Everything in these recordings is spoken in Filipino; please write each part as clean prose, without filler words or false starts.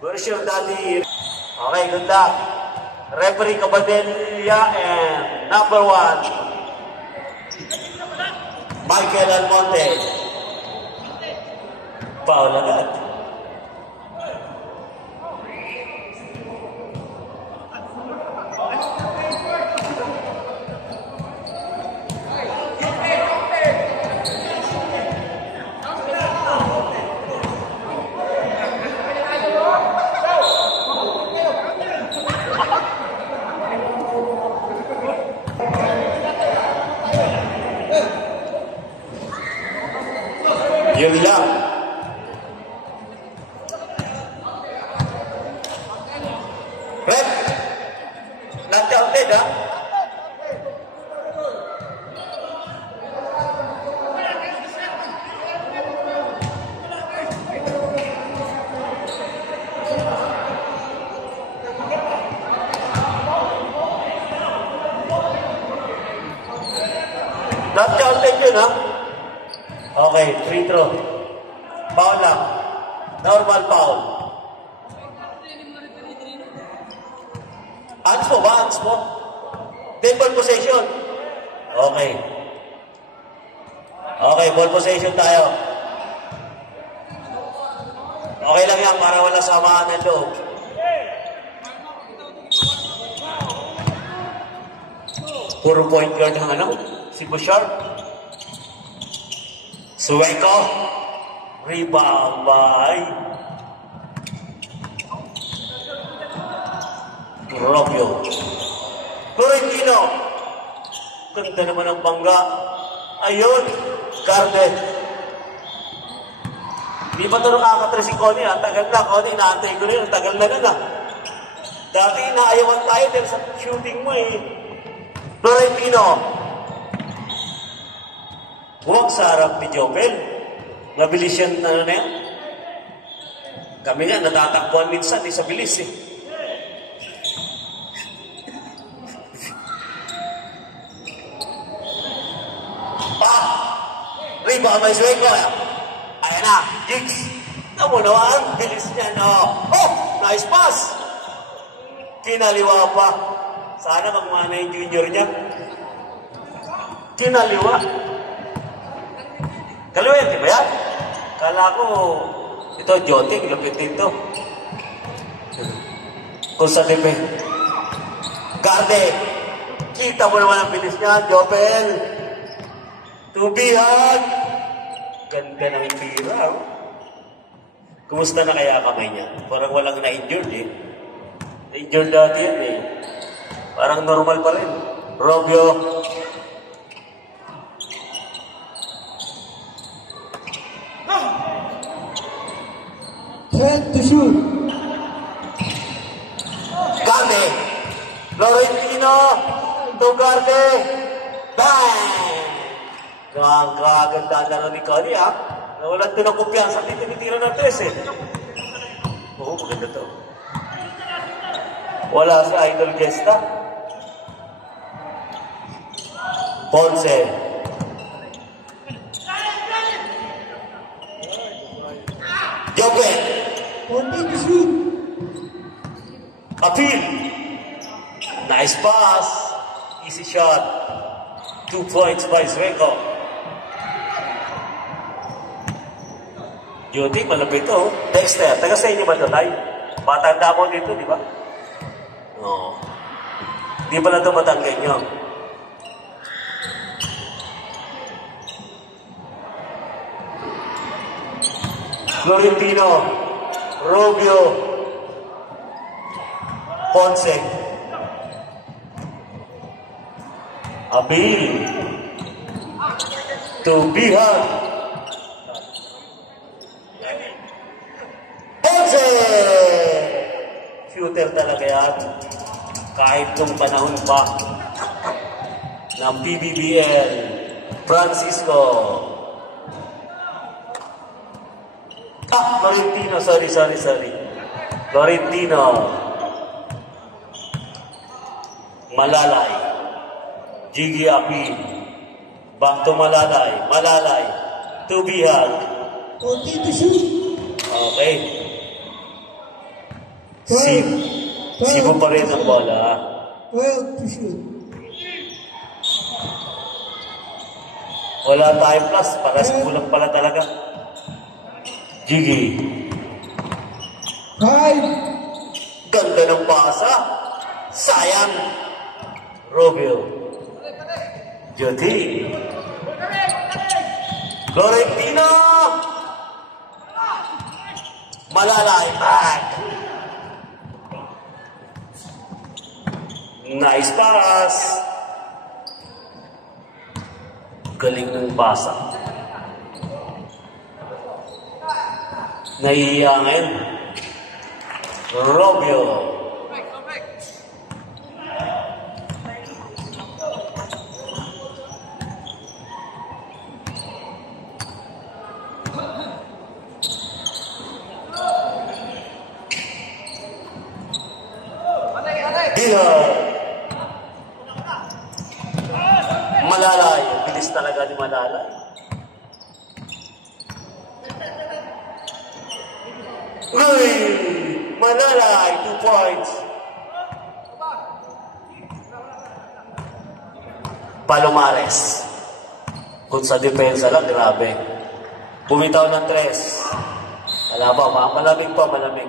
Where's your daddy? Okay, good luck. Referee Cabadilla and number 1, Michael Almonte. Foul agad. Yun lang. Red. Not counted, ha? Not counted yun, ha? Okay, free throw. Foul lang. Normal foul. Hands mo ba? Hands mo? Then ball possession. Okay. Okay, ball possession tayo. Okay lang yan para wala samaan ng loob. Puro point guard ng ano? Si Bouchard. Sueco, rebound by Robio. Florentino, ganda naman ang bangga. Ayun, Garden. Di ba ito nakakatres si Connie? Ang tagal na, Connie, inaantay ko rin. Ang tagal na nun, Dati inaayawan tayo dahil sa shooting mo, Florentino. Huwag sa harap ni Jopel. Nabilis yan, ano na yan? Kami nga, natatakbuhan minsan, sa bilis, Rebound by Sueco. Ayan na, Jigs. Tamo naman, bilis niya, Oh, nice pass. Kinaliwa pa. Sana magmana yung junior niya. Kinaliwa. Kaluwerte ba yan? Kala ko, ito, Joting, lapit dito. Kung sa tepe. Garde, kita mo naman ang bilis niya, Jopel. Tubihan. Ganda ng tira, Kumusta na kaya kamay niya? Parang walang na-injured, Na-injured dati yan, Parang normal pa rin. Robio. Head to shoot. Garde. Florentino. To Garde. Bang! Gaganda ang laro ni Connie, Nawalan din ang kumpiyansa. Hindi tinitira ng 3, Oo, maganda to. Wala si Idol Gesta. Ponce. Jopel. Continue to shoot. Appeal. Nice pass. Easy shot. 2 points by Sueco. Joting, malapit to. Dexter, taga sa inyo ba ito, Tay? Matanda mo dito, di ba? Oo. Di ba na ito matanggan nyo? Florentino, Robio, Ponce, Abil, Tubihan, Ponce! Shooter talaga yan. Kahit nung panahon pa ng PBBL, Francisco. Florentino, sorry. Florentino. Malalay. Jiggy Apil. Back to Malalay. Malalay. Tubihan. Continue to shoot. Okay. Sibo pa rin ang bola. 12 to shoot. Wala tayong plus. Paras kulang pala talaga. Jiggy. 5. Ganda ng pasa. Sayang. Robio. Jody. Florentino. Malalay back. Nice pass. Galing ng pasa. Nahihiya ngayon. Robio. Malalay. Bilis talaga ni Malalay. Uy! Malalay. 2 points. Palomares. Kung sa depensa lang, grabe. Bumitaw ng 3. Wala ba? Malamig pa, malamig.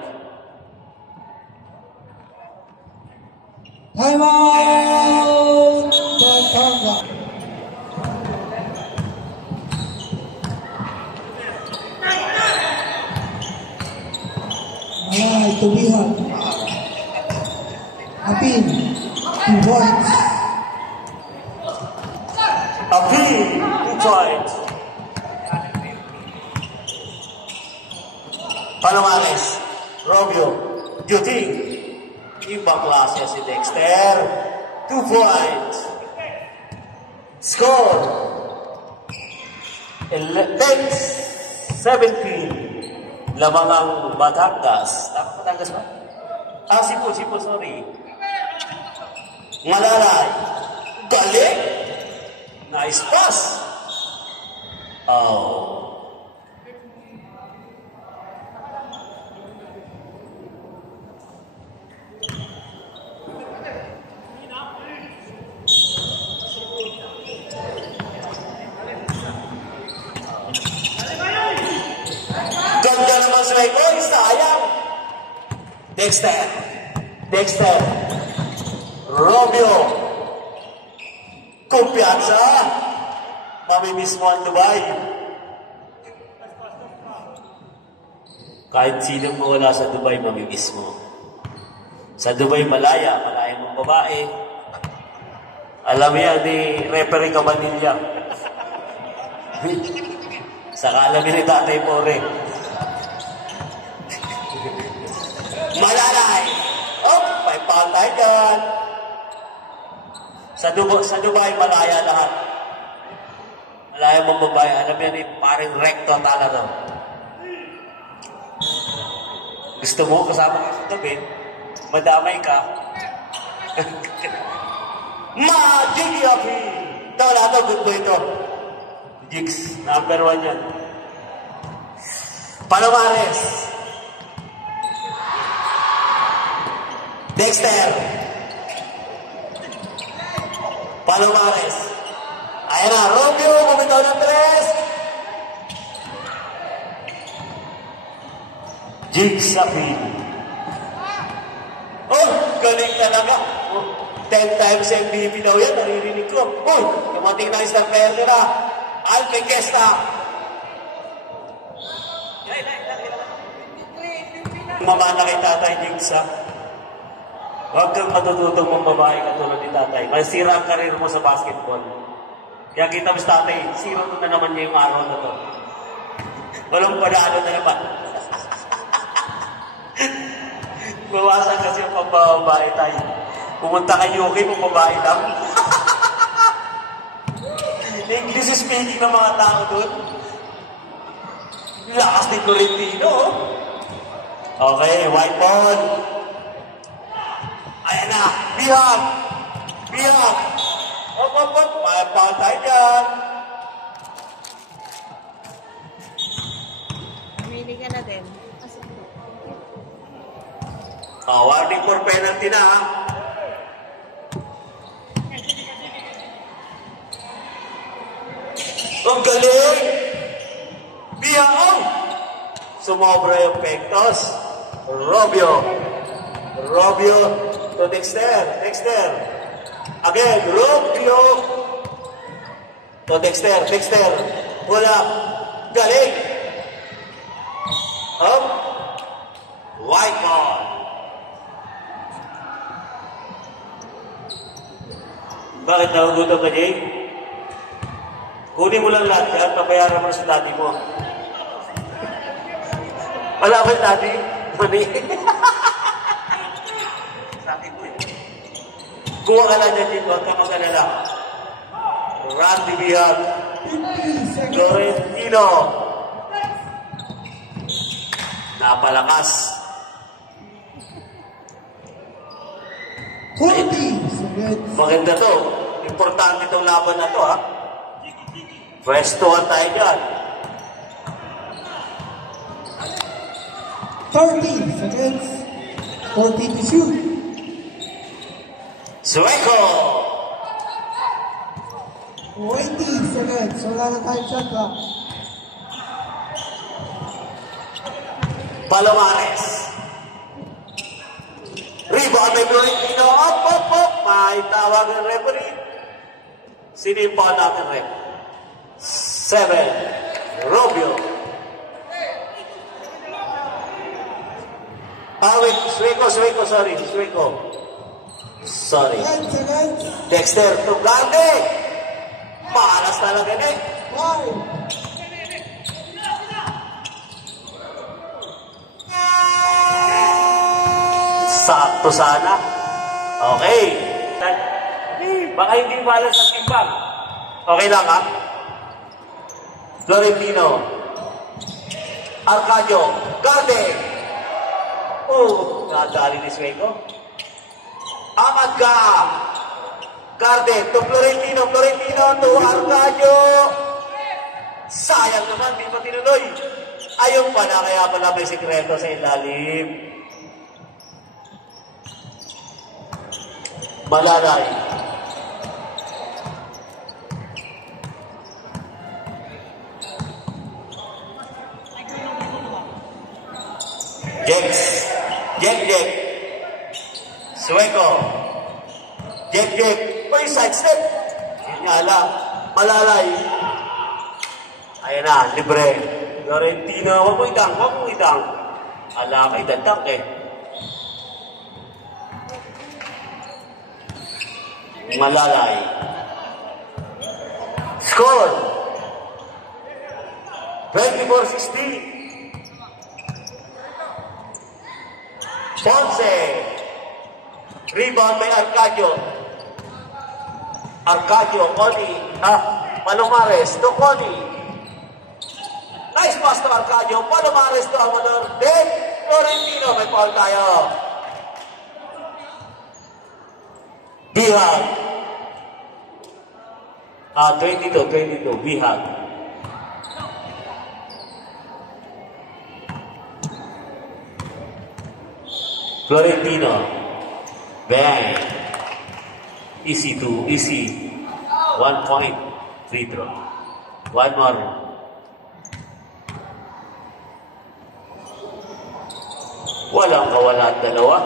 Time out! Pampanga. Alright, Tubihan. Apin. 2 points. Apin. 2 points. Palomares. Robio. Duty. Ibang klase si Dexter. 2 points. Score. 17. Lamang ang Batangas. Batangas ba? Sipo, sorry. Malalay. Galing. Nice pass. Oh. Ganda naman sa ito, sayang. Dexter. Robio. Kumpiyansa. Mamimiss mo ang Dubai. Kahit sinong mawala sa Dubai, mamimiss mo. Sa Dubai, malaya mong babae. Alam yan ni Referee Cabanilla. Saka alam ni Tatay Pore. Malalay. Oh, may pantay dyan. Sa Dubai, malaya lahat. Malaya mong babae. Alam yan ni paring recto talaga. Gusto mo kasama ka sa gabi, madamay ka. Jiggy Api. Wala ito, good boy ito. Jigs, number 1 yan. Palomares. Dexter. Palomares. Ayan na, Romeo, bumitaw ng 3. Jigs Api. Oh, galing talaga. 10 times MVP daw yan, naririnig ko. Oh, dumating na isang player nila. Alpe Kesta. Mamana kay Tatay Jigs, ha? Huwag kang matututong mong babae katulad ni Tatay. Masira ang karir mo sa basketball. Kaya kita mo sa Tatay, zero to na naman niya yung araw na to. Walang panalo na naman. Bawasan kasi yung pambabae tayo. Pumunta kay Yuki, pambabae lang. English speaking ng mga tao doon. Lakas ni Florentino, oh. Okay, white ball. Ayan na, bihag. Op. Pantay dyan. Pumili ka na din. Warning for penalty na ha. Ang galing! Biyaong! Sumobra yung pektos. Robio to Dexter. Again, Robio to Dexter. Wala. Galing! Up. White ball. Bakit nagugutom ka, Jay? Kunin mo lang lahat yan, papayaran mo sa daddy mo. Wala ba yung daddy? Mani? Sabi ko eh. Kuha ka lang dyan, huwag ka mag-alala. Randy Bihag. Florentino. Napalakas. 40 seconds. Maganda to. Importante itong laban na to, ha? Pwestuhan tayo dyan. 30 seconds. 40 to shoot. Sueco! 20 seconds. Wala na tayong shot clock. Palomares. Rebound by Florentino. Up. May tawag ng referee. Sinimpa natin rep. 7. Robio. Wait. Sueco. Sorry. 10 seconds. Dexter to Garde. Malas talaga eh. 5. Sakto sana. Okay. Baka hindi malas ang timbang. Okay lang ha? Florentino. Arcadio. Garde. Nadali ni Sueco. Amad ka. Garde to Florentino to Arcadio. Sayang naman, di pa tinuloy. Ayun pala, kaya pala may sikreto sa ilalim. Malalay. Jack. Sueco. Jack. Uy, side step. Yun nga lang. Malalay. Ayan na, libre. Florentino, wag mo itang. Ala, kay dandak eh. Malalay. Score. 24-16. Ponce. Rebound by Arcadio. Connie. Palomares to Connie. Nice pass to Arcadio. Palomares to Amador. Then, Florentino. May foul tayo. Bihag. 22. Bihag. Florentino. Bang. Easy. 1 point. Free throw. One more. Walang kawala at dalawa.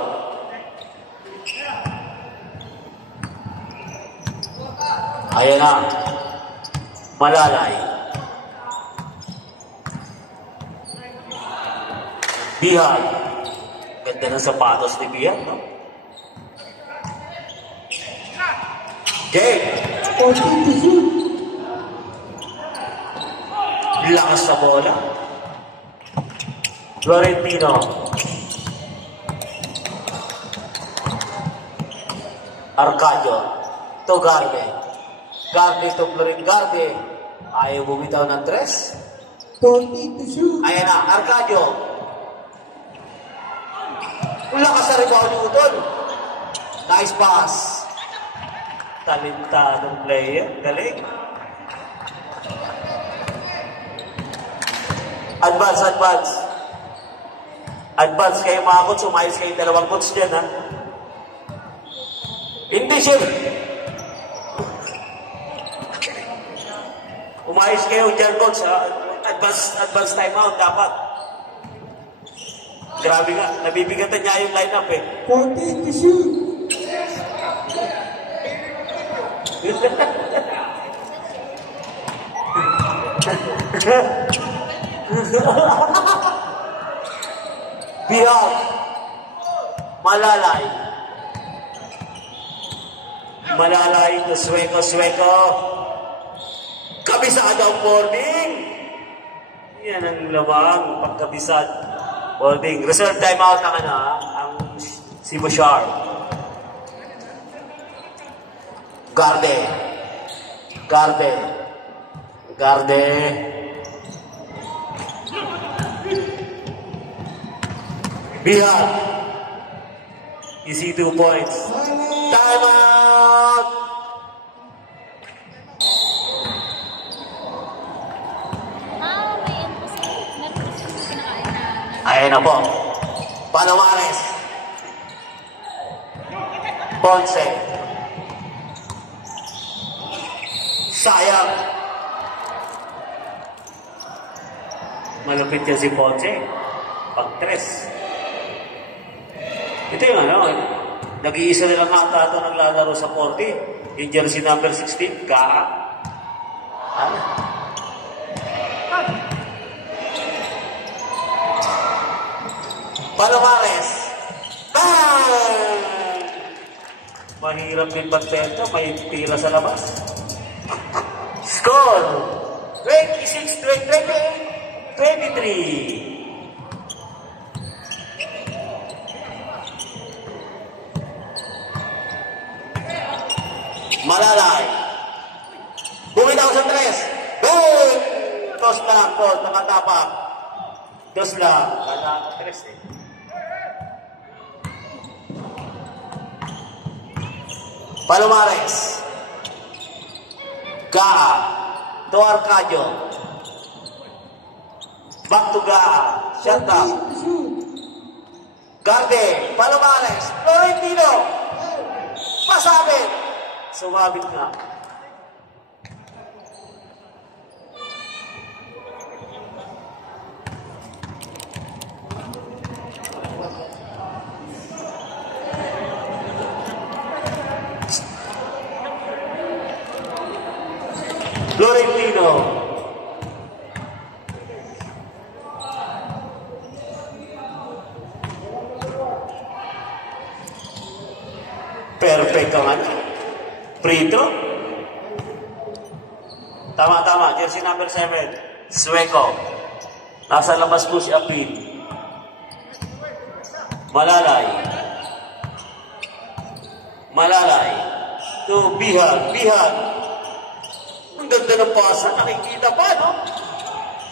Ayan na. Malalay. Bihag. Ganda ng sapatos ni Bihag, no? Okay. 14 to shoot. Lakas sa bola. Florentino. Arcadio. To Garde. Garde to Florentino. Garde. Ayaw bumitaw ng tres. 14 to shoot. Ayan na. Arcadio. Lakas sa rebound ni Utol. Nice pass. Talentadong player. Galing. Advance. Advance kayo mga coach, umayos kayo dalawang coach dyan, ha? Hindi siya. Umayos kayo dyan, coach, ha? Advance time out, dapat. Grabe nga, nabibigatan niya yung line-up, eh. 14 to shoot. Bihag. Malalay. Malalay to sweko. Kabisado ang boarding. Yan ang lamang pagkabisad. Boarding. Reserve timeout ang ang si Bouchard. Garde. Bihag. Easy 2 points. Time out! Ayan na po. Palomares. Ponce. Sayang. Malupit yan si Ponce. Pag-tres. Ito yung nag-iisa na lang ata ito naglalaro sa 40. Yung jersey number 16, Palomares. Bang! Mahirap din pagtento, may tira sa labas. Score! 26-23. Malalay. Bumitaw sa 3. Boom! Tos lang, Paul. Nakatapak. Dos lang. Kala 3 eh. Palomares. Gaa. To Arcadio. Back to Gaa. Shut up. Garde. Palomares. Florentino. Pasabit. Sumabit na. Florentino. Perfect naman. Prito. Tama. Jersey number 7. Sueco. Nasa labas po si Apin. Malalay. To Bihag. Ang ganda ng pasa. Nakikita pa, no?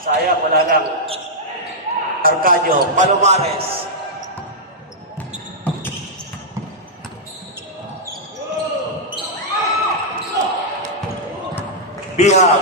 Sayang, wala lang. Arcadio. Palomares. Bihag.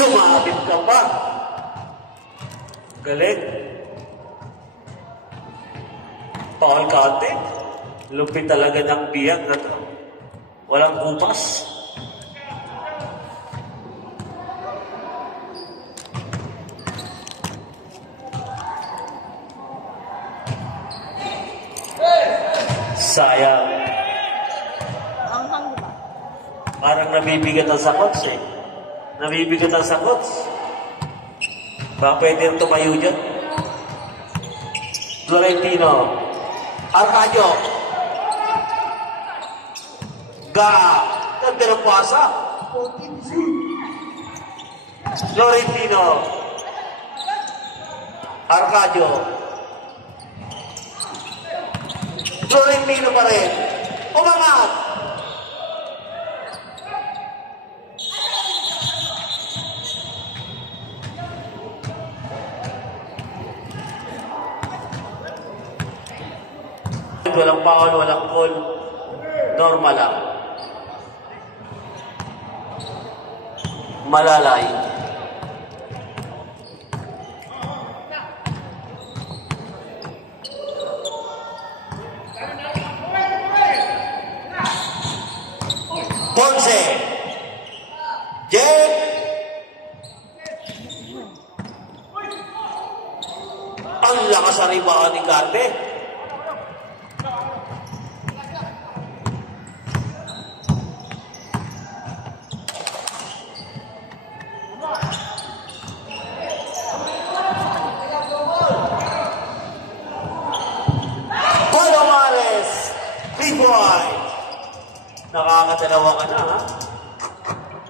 Sumabit ka pa. Galing. Paul Kante. Lupit talaga ng Bihag na to. Walang upas. Sayang. Parang nabibigat ang sakots eh. Nabibigat ang sakots. Baka pwede rin tumayo dyan. Florentino. Arcadio. Gaa. Ganda ng pasa. Florentino. Florentino pa rin. Umangat! Walang foul, walang call. Normal lang. Malalay. Ponce. Jake. Ang lakas ang ribaan ni Carte. Nakakadalawa ka na, ha?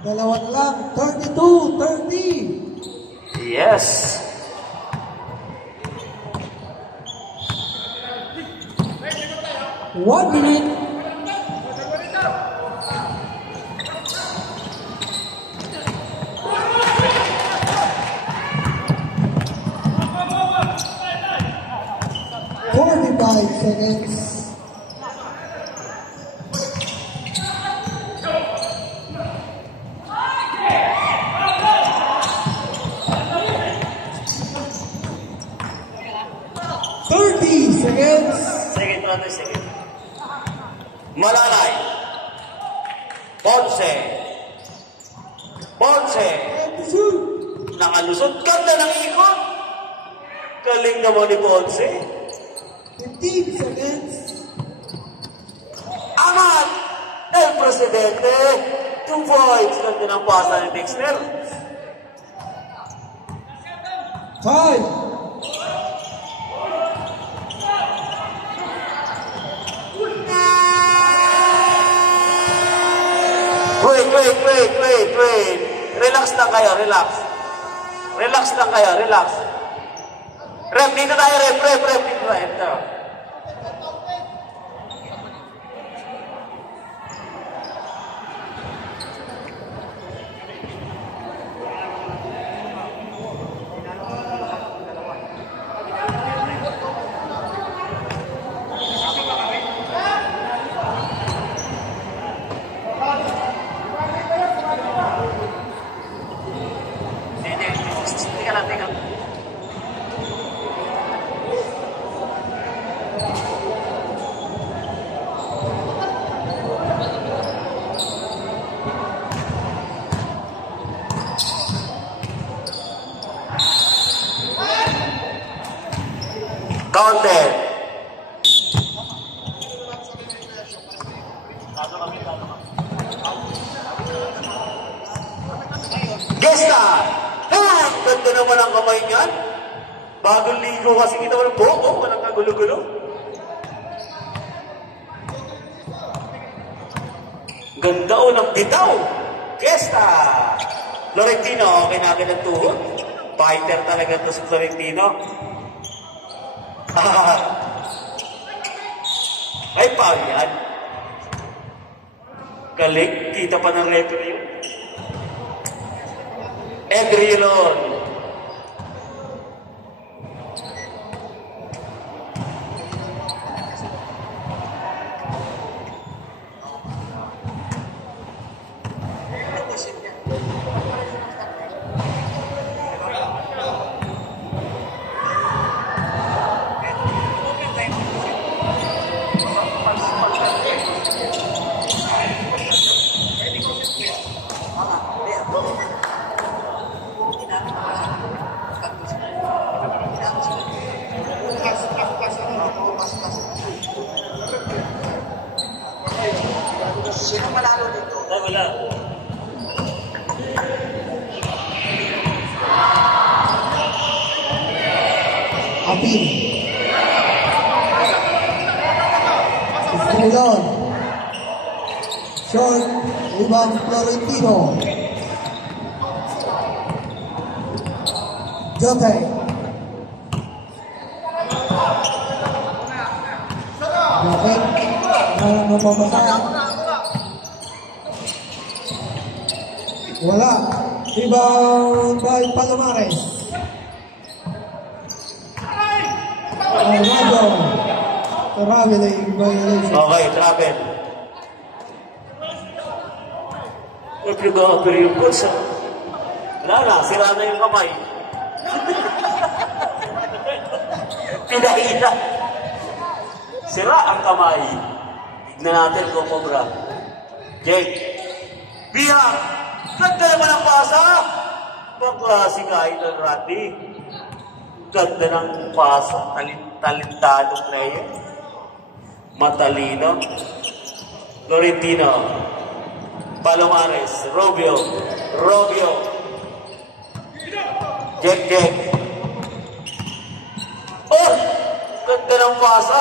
Dalawa na lang. 32-30. Yes. One minute. Seconds. Second. Malalay. Ponce. Nakalusot. Ganda ng ikot. Galing naman ni Ponce. 15 seconds. Angat! El Presidente. 2 points. Ganda ng pasa ni Dexter. 5. Wait. Relax lang kayo, relax. Rep, dito tayo, rep. Dito tayo, ito. Teka lang. Counted. Gesta! Ganda naman ang kamay niyan. Bagong ligo kasi kita walang buhok. Walang kagulo-gulo. Ganda o ng bitaw. Gesta! Florentino, kinagin ng tuhod. Fighter talaga ito si Florentino. Ay, foul yan. Galing. Kita pa ng referee yun. Edrilon. Wala. Apil. Estrelon. Short. Rebound Florentino. Jote. Joking. Walang mapapasaya. Wala. Rebound by Palomares. Armado. Traveling violation. Okay, travel. Huwag nag-offer yung bulsa. Wala na, sira na yung kamay. Pinahina. Sira ang kamay. Tignan natin kung Cobra. Jake. Bihar. Ganda naman ang pasa. Pagklase kahit ng Randy. Ganda ng pasa. Talentado player. Matalino. Florentino. Palomares. Robio. Jack. Oh! Ganda ng pasa.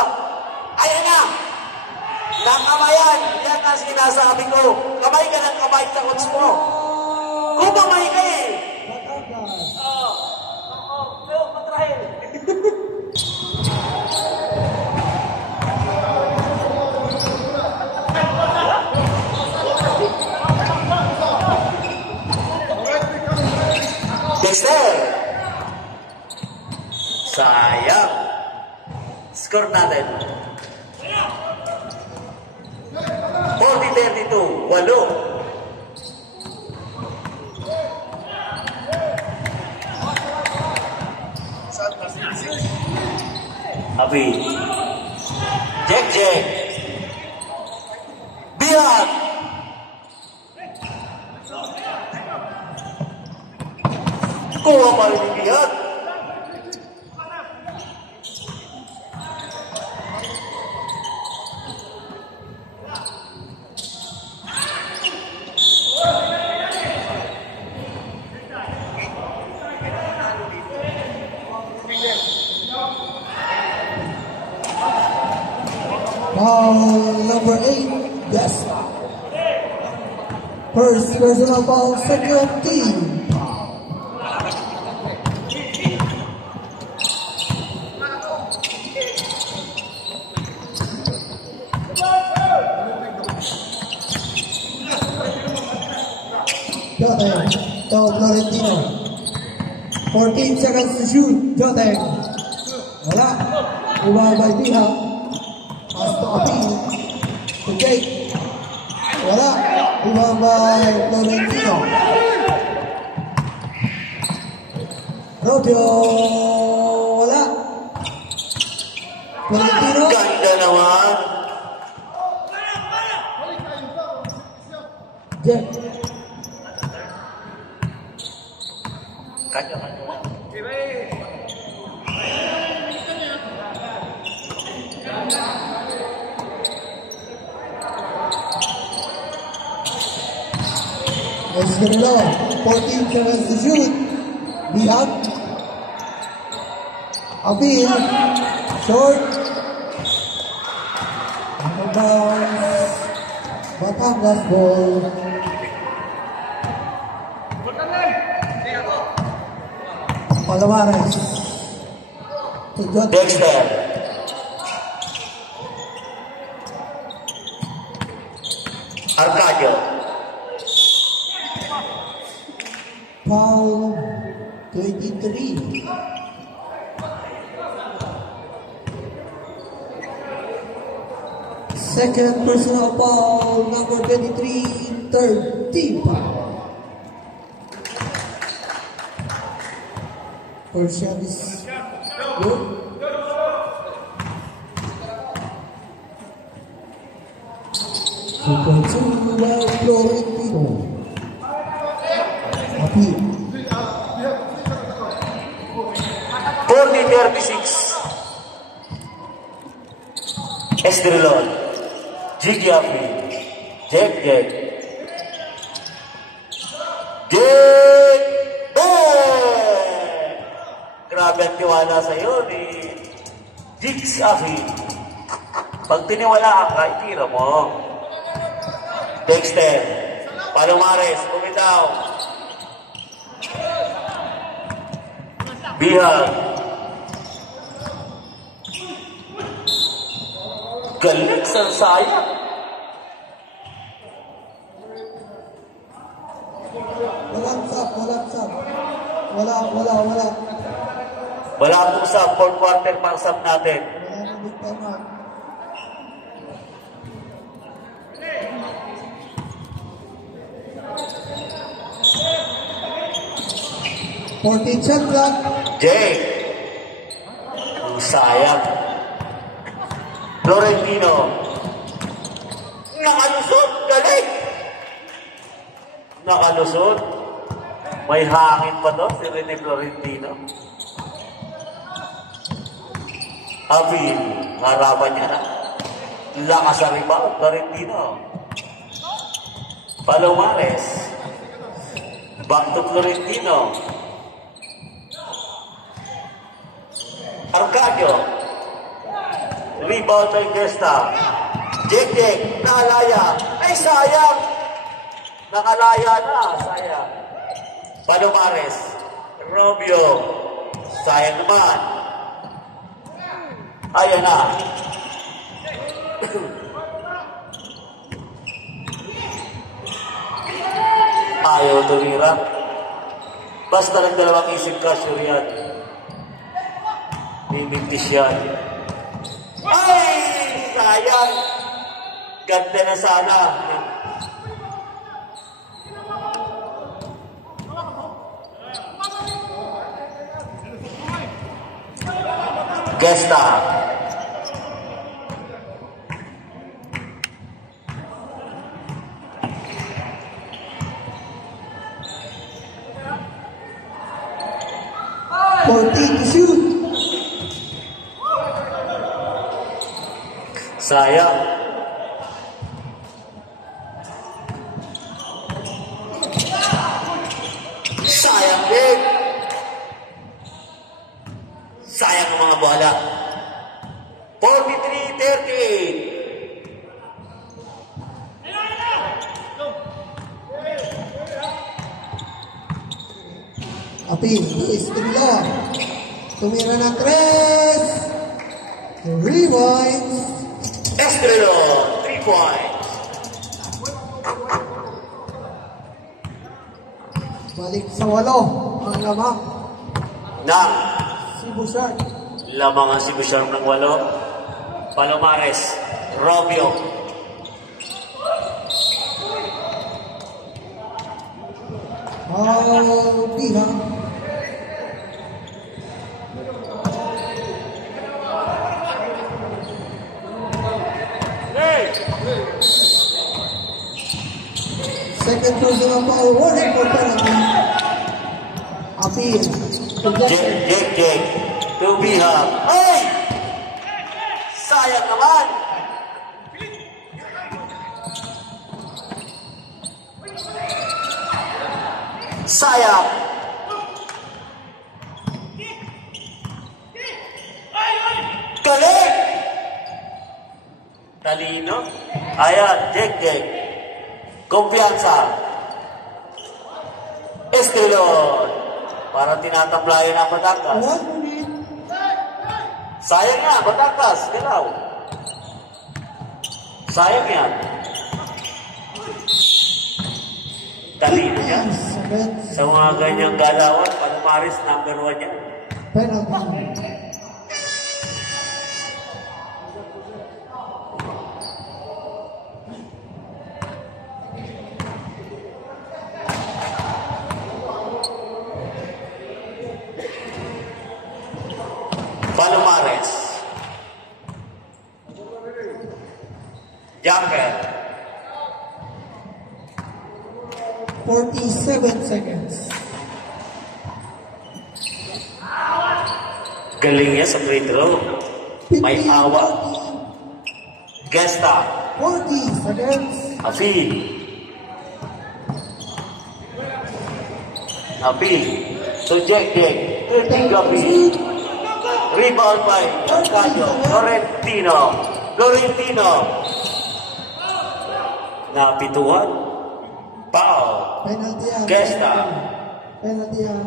Ayan na! Nakamayan! Yan ang sinasabi ko. Kamay ka ng kamay sa coach mo. Kung kamay ka eh! Pero matrahil. Dexter! Sayang! Score natin. 40-32, 8. Abi. Jack. Bihar. Kuha pa rin ni Bihar. Foul number 8, yes. First personal foul, second team. Joteng, to Florentino. 14 seconds to shoot, Joteng. Wala, by Bihar. Pass to Apil. To Jake. Wala. Rebound by Florentino. Robio. Wala. Florentino. Ganda naman. Jack. Kanya. It's gonna go. 14 seconds to shoot. Bihar. Apil. Short. Out of bounds. Batangas ball. Palomares. To Joteng. Dexter. Arcadio. Foul 23. Second personal foul, number 23, third team foul. First shot is good. Super 2 by Florentino. Apil. 40-36. Esdrelon. Jiggy Afi. Jack. Grabe ang tiwala sa'yo ni Jiggy Afi. Pag tiniwalaan ka, itira mo. Dexter. Palomares. Bumitaw. Bihar. Galing, sayang. Walang sub. Wala. Wala pong sub, 4 quarter pang sub natin. Wala na big time out. Fourteen shot clock. Jay. Sayang. Florentino. Nakalusot. Galing. Nakalusot. May hangin pa to si Rene Florentino. Abin. Harapan niya na. Lakas sa rebound. Florentino. Palomares. Back to Florentino. Arcadio. Rebound by Gesta. Jek, nakalaya. Ay, sayang. Nakalaya na, sayang. Palomares. Robio. Sayang naman. Ayan na. Ayaw tumira. Basta nagdalawang isip ka, sure yan. Mimigtis yan. Ay! Sayang! Ganda na sana. Gesta. To shoot. Sayang. Sayang din. Sayang ang mga bola. 43-38. Apil, Estrella. Tumira ng 3. Rewind. Estrella, 3 points. Balik sa 8. Ang lamang. Nang Si Busan. lamang ang si Bisham ng 8. Palomares, Robio. Bihang. Second personal foul, warning for penalty. Apil. Jake. Tubihang. Ay! Sayang naman. Sayang. Galing! Talino. Ayan, Jake. Kumpiyansa. Estelon. Parang tinatamlayan ang Batangas. 1 minute. Sayang nga, Batangas. Galaw. Sayang yan. Talino niya. Sa mga ganyang galawan, Palomares, number 1 yan. Penalty. Palomares. Jumper. 47 seconds. Galing niya sa free throw. May awa. Gesta. 40 seconds. Apil. So Jake. 30 gabi. Rebound by Arcadio. Florentino. Napituan. Foul. Penalty yan. Gesta. Penalty yan.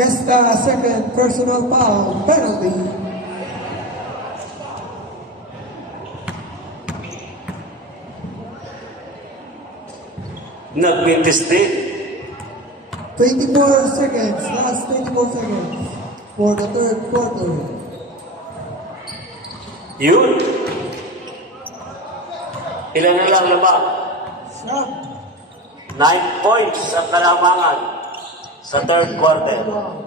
Gesta, second personal foul, penalty. Nagpintis din. 24 seconds, last 24 seconds for the third quarter. Yun. Ilan na lang labang? Shot. 9 points ang kalamangan sa third quarter.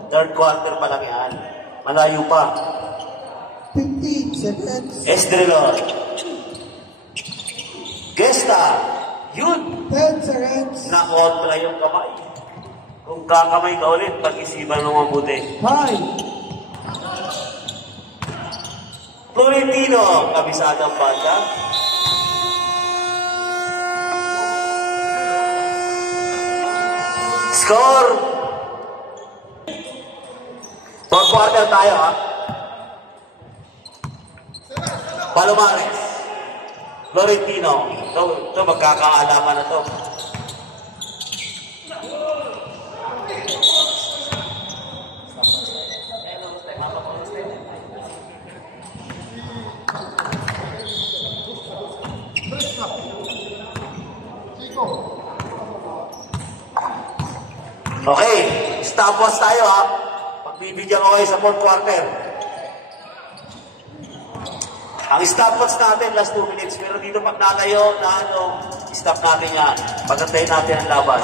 Third quarter pa lang yan. Malayo pa. 15 seconds. Estrelor. Gesta. Yun. 10 seconds. Nakontra yung kamay. Kung kakamay ka ulit, pag-isipan mo mabuti. 5. Florentino, kabisadang banda. Score! Fourth quarter tayo, ha? Palomares. Florentino. Ito magkakaalaman na to. Okay, stopwatch tayo, ha? Pagbibigyan ko kayo sa fourth quarter. Ang stopwatch natin, last 2 minutes. Pero dito pag nalayo, stop natin yan. Pagantayin natin ang laban.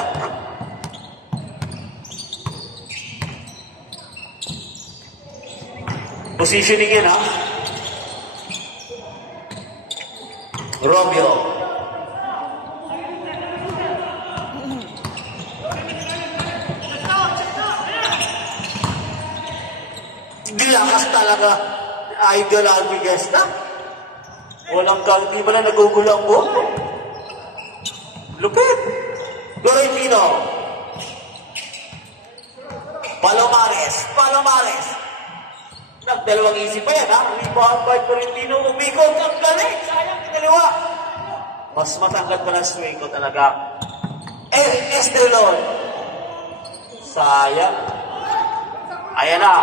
Positioning yun, ha? Romeo. Lakas talaga. Idol Alvi Gesta. Walang kalbi ba na nagugulo ang buhok? Lupit. Florentino. Palomares. Palomares. Nagdalawang isip pa yan, ha? Rebound by Florentino. Umikot ang galing. Sayang kinaliwa. Mas matangkat pa ng swing ko talaga. Estrelor. Sayang. Ayan na.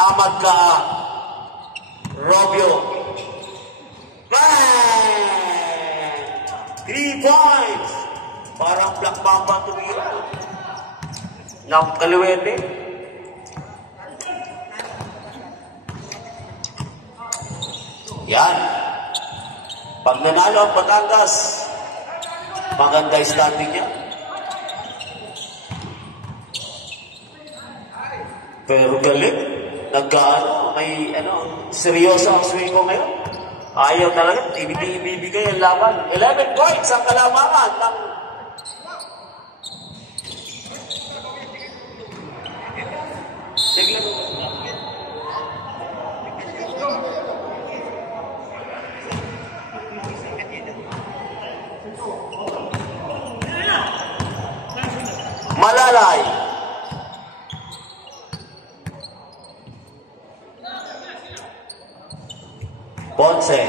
Amad ka. Robio. Bang! 3 points. Parang Black Mamba tumira. Kaliwete. Yan. Pag nanalo ang Batangas, maganda yung standing niya. Pero galing. May seryoso ang swing ko ngayon. Ayaw talaga, ibibigay ang laban. 11 points ang kalamangan ng Malalay. Ponce.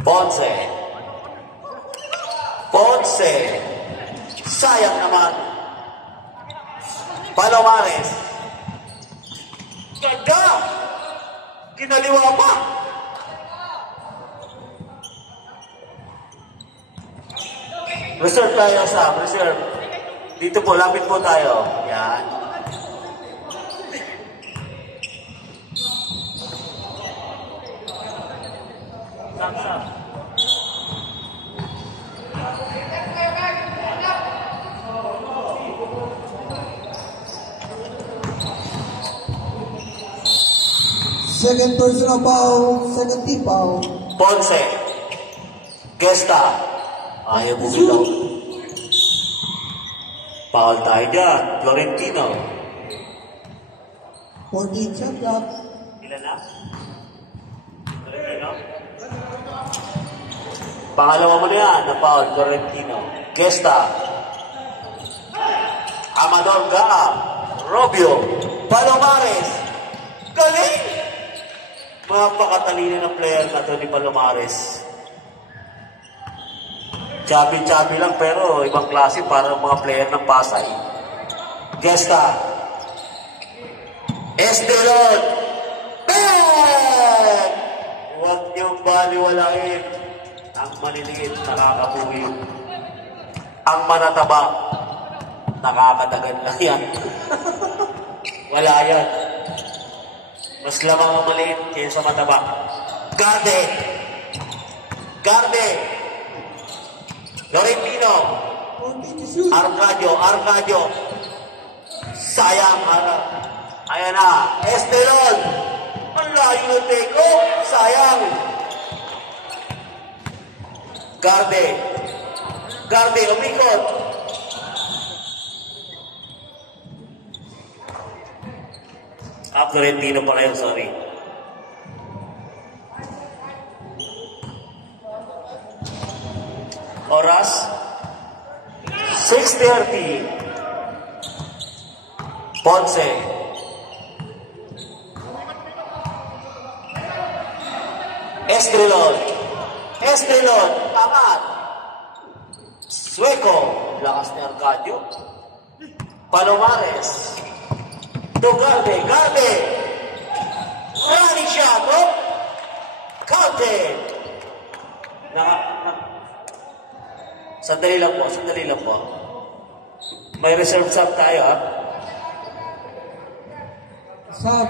Ponce. Ponce. Sayang naman. Palomares. Ganda! Kinaliwa pa. Reserve tayo, Sam. Reserve. Dito po, lapit po tayo. Yan. Sam. Second personal foul, second team foul. Ponce. Gesta. Ayaw bumitaw. Foul tayo dyan. Florentino. 14 shot clock. Ilan na? Florentino. Pangalawa mo na yan, na foul, Florentino. Gesta. Amador Gaab. Robio. Palomares. Galing! Mapakatalino ng player na ito ni Palomares. Chubby lang pero ibang klase para mga player ng Pasay. Gesta. Estelon. Bang! Huwag niyong baliwalain. Ang maliliit, nakakapuwi. Ang manataba, nakakatagal lang yan. Wala yan. Mas lamang ang maliit kaysa mataba. Garde. Garde. Lorentino. Arcadio. Sayang, harap. Ayan na. Estelon. Ang layo ng take. Oh, sayang. Garde. Umikot. Lorentino pala yun, sorry. Oras 6:30. Ponce. Estrelon, angat. Sueco, lakas ni Arcadio. Palomares. Garde. Running shot, oh. Counted. Sandali lang po. May reserve sub tayo, ha? Sub.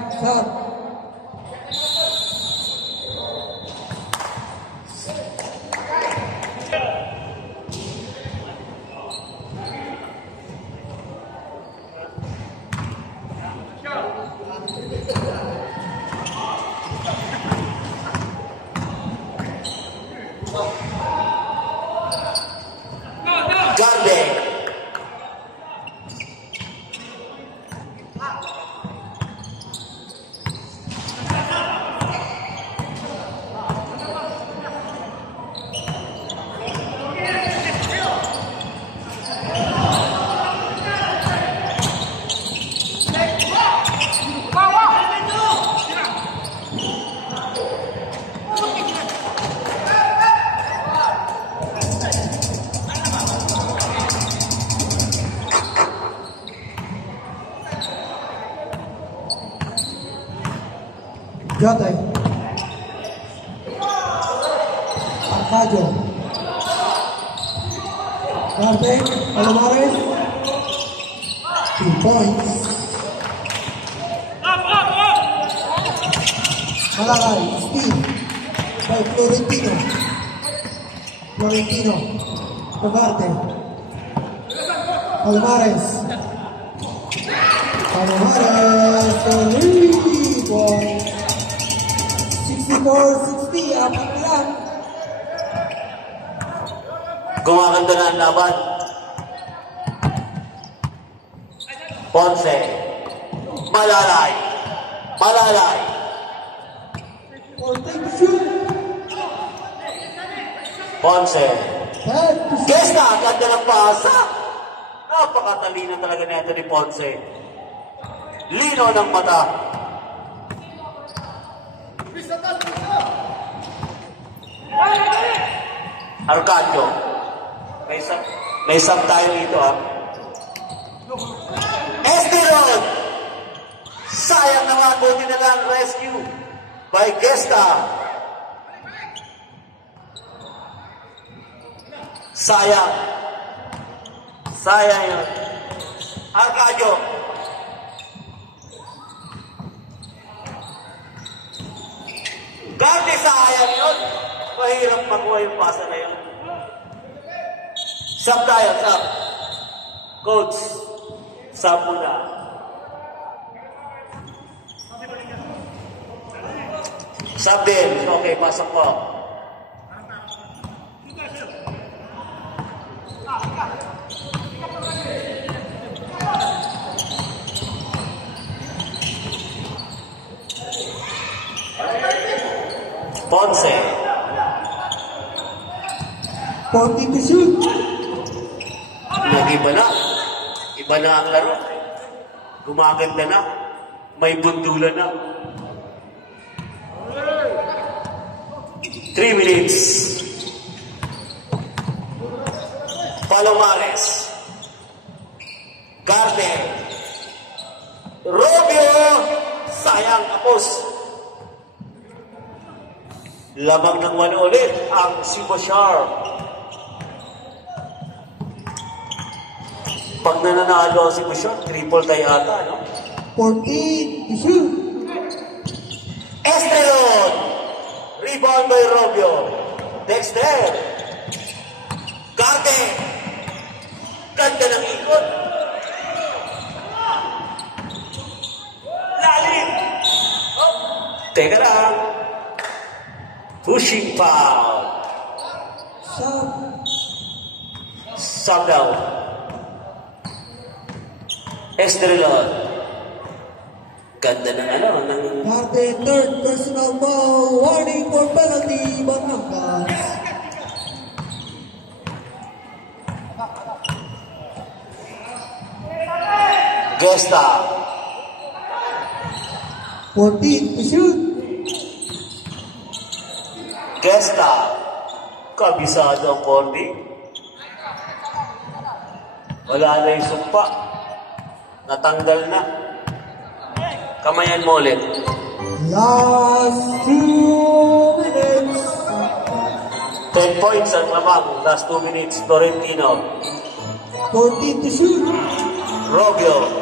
Jotay. Arcadio. Garde. Palomares. 2 points. Malalay. Steve. By Florentino. Garde. Palomares. 3 points. 64-60, apat lang. Gumaganda na ang laban. Ponce. Malalay. Ponce. Gesta, ganda ng pasa. Napakatalino talaga nito ni Ponce. Lino ng mata. Arcadio. May sub tayo dito, ha. Estelon. Sayang naman, buti na lang rescue by Gesta. Sayang yun. Arcadio. Garde, sayang yun. Mahirap makuha yung pasa na yun. Sub tayo. Coach, sub muna. Sub din. Okay, pasok po. Ponce. 40 to shoot. Nag-iba na. Iba na ang laro. Gumaganda na. May bundulan na. 3 minutes. Palomares. Garde. Romeo. Sayang, tapos. Lamang ng 1 ulit ang si Bashar. Pag nananalo si Bashar, triple tayo ata, no? 14 to shoot. Estrelon! Rebound by Robio. Dexter. Garde. Ganda ng ikot. Lalim. Oh. Teka lang. Pushing foul. Sub down. Estrelon. Ganda ng ng... Garde, third personal foul. Warning for penalty, Batangas. Gesta. 14 to shoot. Gesta. Kabisado ang 40. Wala na yung sumpa. Natanggal na. Kamayan mo ulit. Last 2 minutes. 10 points ang lamang. Last 2 minutes. Florentino. 14 to shoot. Robio.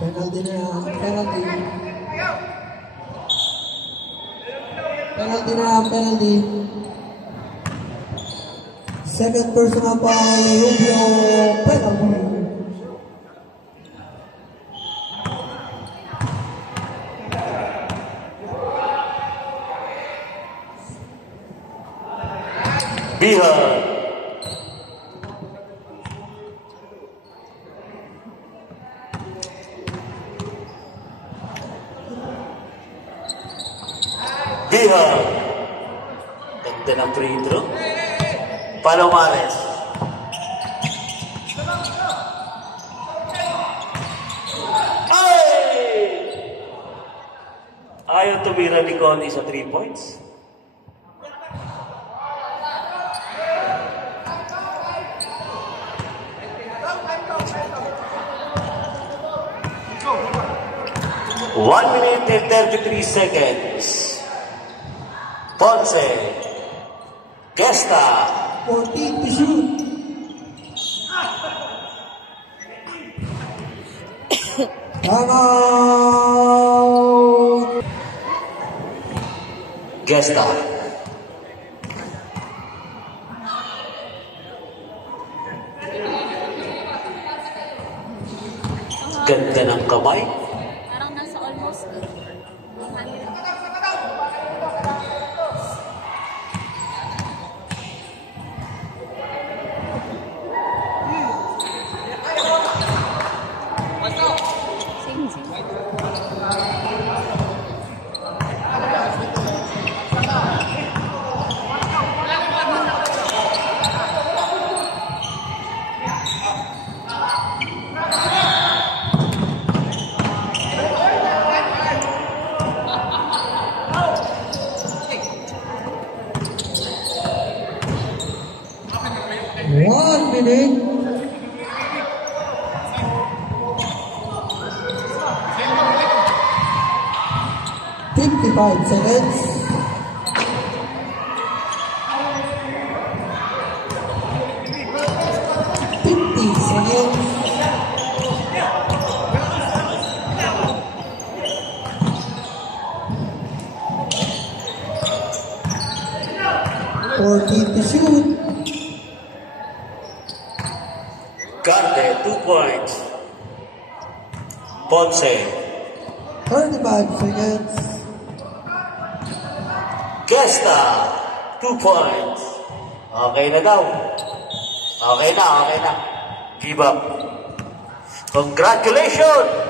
Penalty na, penalty. Penalty na, penalty. Second personal foul, Rubio, penalty. Bihar. Bihar. Ganda ng free throw. Palomares. Ay! Ayaw tumira ni Connie sa 3 points. One minute and 33 seconds. Ponce. Gesta. 14 to shoot. Timeout. Gesta. Ganda ng kamay. Parang nasa almost 100. One minute. $55. 50 seconds. To shoot. Garde, 2 points. Ponce. 35 seconds. Gesta, 2 points. Okay na daw. Okay na. Give up. Congratulations!